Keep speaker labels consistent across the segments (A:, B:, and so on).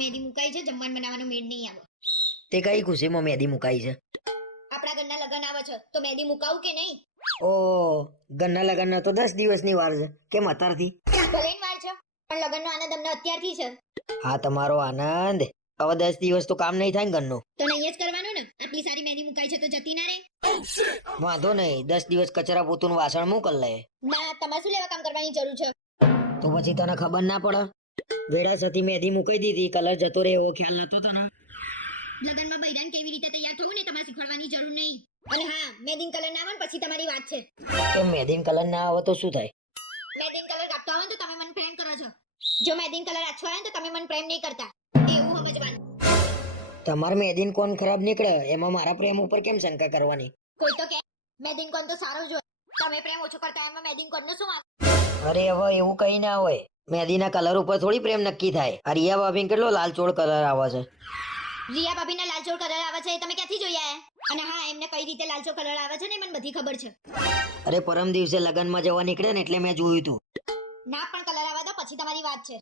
A: મહેંદી મુકાઈ છે જમવાનું બનાવવાનો મેળ નહીં આવે.
B: તે કઈ ખુશીમાં મહેંદી મુકાઈ છે?
A: આપણા ઘરના લગ્ન આવે છે તો મહેંદી મુકાવું કે નહીં?
B: ઓ ઘરના લગ્ન તો દસ દિવસની વાર છે. કેમ અત્યારથી?
A: વાર છે પણ લગ્નનો આનંદ અમને અત્યારથી છે.
B: હા તમારો આનંદ. હવે દસ દિવસ તો કામ નહીં થાય ને ઘરનું.
A: તો નહીં જ કરવાનું ને? આટલી સારી મહેંદી મુકાઈ છે તો જતી ના રે
B: વાંધો નહીં. દસ દિવસ કચરા પોતું વાસણ મોકલ લે.
A: ના તમારે શું લેવા કામ કરવાની જરૂર છે?
B: તો પછી તને ખબર ના પડે? વેરાસતી મહેંદી મૂકી દીધી. કલર જતો રહે એવો ખ્યાલ નતો તને?
A: લગનમાં બૈરાન કેવી રીતે તૈયાર થવું ને તમારે શીખવાડવાની જરૂર નહીં. અને હા મહેંદી કલર ના આવે પછી તમારી વાત છે.
B: તો મહેંદી કલર ના આવે તો શું થાય?
A: મહેંદી કલર કાપતા હોય તો તમે મને પ્રેમ કરો છો. જો મહેંદી કલર આછો આવે તો તમે મને પ્રેમ નહીં કરતા. એવું સમજવાનું.
B: તમાર મહેંદી કોણ ખરાબ નીકળે? એમાં મારા પ્રેમ ઉપર કેમ શંકા કરવાની?
A: કોઈ તો કે મહેંદી કોણ તો સારો જ હોય. તમે પ્રેમ ઓછો કરતા એમાં મેદિન કોણનું શું?
B: અરે હવે એવું કઈ ના હોય. મહેંદીના કલર ઉપર થોડી પ્રેમ નક્કી થાય. આ રિયા ભાભી કેટલો લાલચોળ કલર આવે છે.
A: રિયા ભાભીને લાલચોળ કલર આવે છે તમે ક્યાંથી જોયા? અને હા એમને કઈ રીતે લાલચોળ કલર આવે છે ને મને બધી ખબર છે.
B: અરે પરમ દિવસે લગ્નમાં જવા નીકળે ને એટલે મેં જોયું તું
A: ના પણ કલર આવે તો પછી તમારી વાત છે.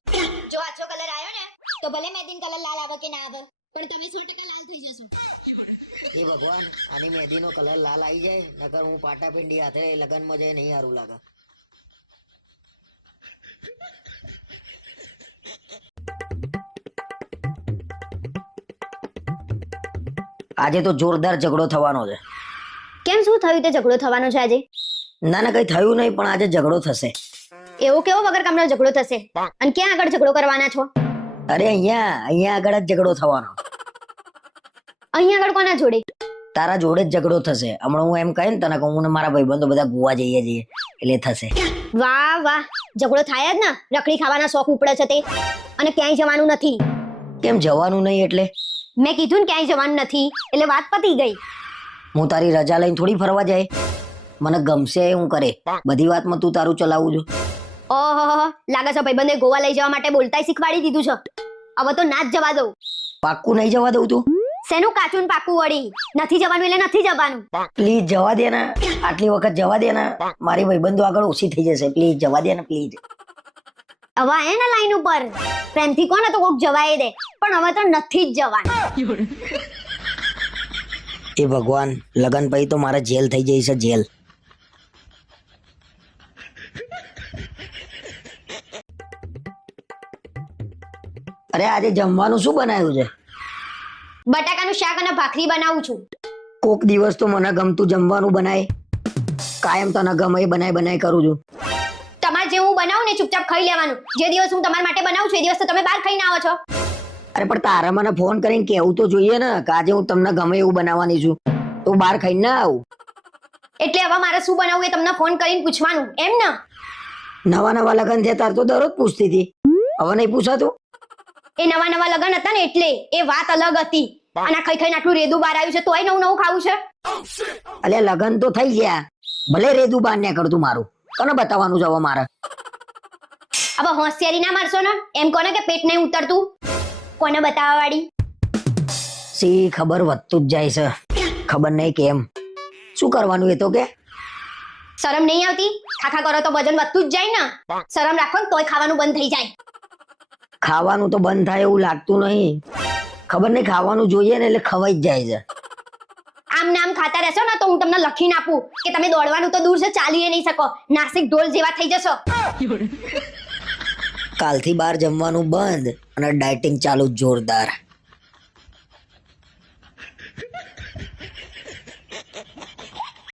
A: જો આછો કલર આવ્યો ને તો ભલે મહેંદી કલર લાલ આવે કે ના આવે પણ તમે 100% લાલ થઈ જશો.
B: એ ભગવાન આની મહેંદીનો કલર લાલ આવી જાય નકર હું પાટા પિંડી હાથે લગનમાં જઈ નહીં સારું લાગે. આજે તો જોરદાર ઝઘડો થવાનો છે.
C: કેમ શું થયું તે ઝઘડો થવાનો છે આજે?
B: ના ના કઈ થયું નહીં પણ આજે ઝઘડો થશે.
C: એવો કેવો વગર કામનો ઝઘડો થશે? અને ક્યાં આગળ ઝઘડો કરવાના છો?
B: અરે અહીંયા અહીંયા આગળ જ ઝઘડો થવાનો.
C: અહીંયા આગળ કોના જોડે?
B: તારા જોડે જ ઝઘડો થશે. હમણાં હું એમ કહે ને તને કહું હું ને મારા ભાઈબંધો બધા ગોવા જઈએ જઈએ એટલે થશે.
C: વાહ વાહ ઝઘડો થાય જ ને. રખડી ખાવાના શોખ ઉપડે છે તે. અને ક્યાંય જવાનું નથી.
B: કેમ જવાનું નહીં એટલે?
C: મેં કીધું ને ક્યાંય જવાનું નથી એટલે વાત પતી ગઈ.
B: હું તારી રજા લઈને થોડી ફરવા જાય. મને ગમશે હું કરે. બધી વાતમાં તું તારું ચલાવું છું.
C: ઓહો લાગે છે ભાઈબંધે ગોવા લઈ જવા માટે બોલતાય શીખવાડી દીધું છે. હવે તો ના જ જવા દઉં.
B: પાક્કું નહીં જવા દઉં તું?
C: શેનું કાચું ને પાકું વળી? નથી જવાનું એટલે નથી જવાનું.
B: પ્લીઝ જવા દે ને આટલી વખત જવા દે ને મારી ભાઈબંધો આગળ ઓછી થઈ જશે. પ્લીઝ જવા દે ને પ્લીઝ.
C: હવે ને લાઈન ઉપર. પ્રેમથી કોને તો કોક જવાય દે. પણ હવે તો નથી જ જવાનું.
B: એ ભગવાન લગન પછી તો મારા જેલ થઈ જઈ છે જેલ. અરે આજે જમવાનું શું બનાવ્યું છે?
C: બટાકાનું શાક અને ભાખરી બનાવું છું.
B: કોક દિવસ તો મને ગમતું જમવાનું બનાય. કાયમ તને ગમે એ બનાય બનાય કરું છું.
C: તમારે જે હું બનાવું ને ચૂપચાપ ખાઈ લેવાનું. જે દિવસ હું તમારા માટે બનાવું છું એ દિવસ તો તમે બહાર ખાઈને આવો છો.
B: અરે પણ તારે મને ફોન કરીને કેવું તો જોઈએ ને કે આજે હું તમને ગમે એવું બનાવવાની છું. તો બહાર ખાઈને ના આવું.
C: એટલે હવે મારે શું બનાવવું એ તમને ફોન કરીને પૂછવાનું. એમ ને?
B: નવા નવા લગન છે તાર તો દરરોજ પૂછતી હતી. હવે નહીં પૂછાતું?
C: એ નવા નવા લગન હતા ને એટલે એ વાત અલગ હતી. અને ખાઈ ખાઈને આટલું રેદું બહાર આવ્યું છે તોય નવું નવું ખાવું છે.
B: અલ્યા લગન તો થઈ ગયા. ભલે રેદું બાર ને કરતું મારું. કોને બતાવવાનું છે મારે?
C: હવે હોશિયારી ના મારશો ને? એમ કોને કે પેટ નહીં ઉતરતું? કોને બતાવવા વાળી
B: સી ખબર વધતું જ જાય છે? ખબર નહીં કેમ? શું કરવાનું એ તો કે?
C: શરમ નહીં આવતી? ખાખા કરો તો વજન વધતું જ જાય ને? શરમ રાખો ને તોય ખાવાનું બંધ થઈ જાય.
B: ખાવાનું તો બંધ થાય એવું લાગતું નહીં. ખબર નહીં ખાવાનું જોઈએ ને એટલે ખવાઈ જ જાય છે.
C: રહેશો ને તો હું તમને લખીને આપું કે તમે દોડવાનું તો દૂર છે ચાલી નહીં શકો. નાસિક ઢોલ જેવા થઈ જશો.
B: કાલથી બહાર જમવાનું બંધ અને ડાયટિંગ ચાલુ જોરદાર.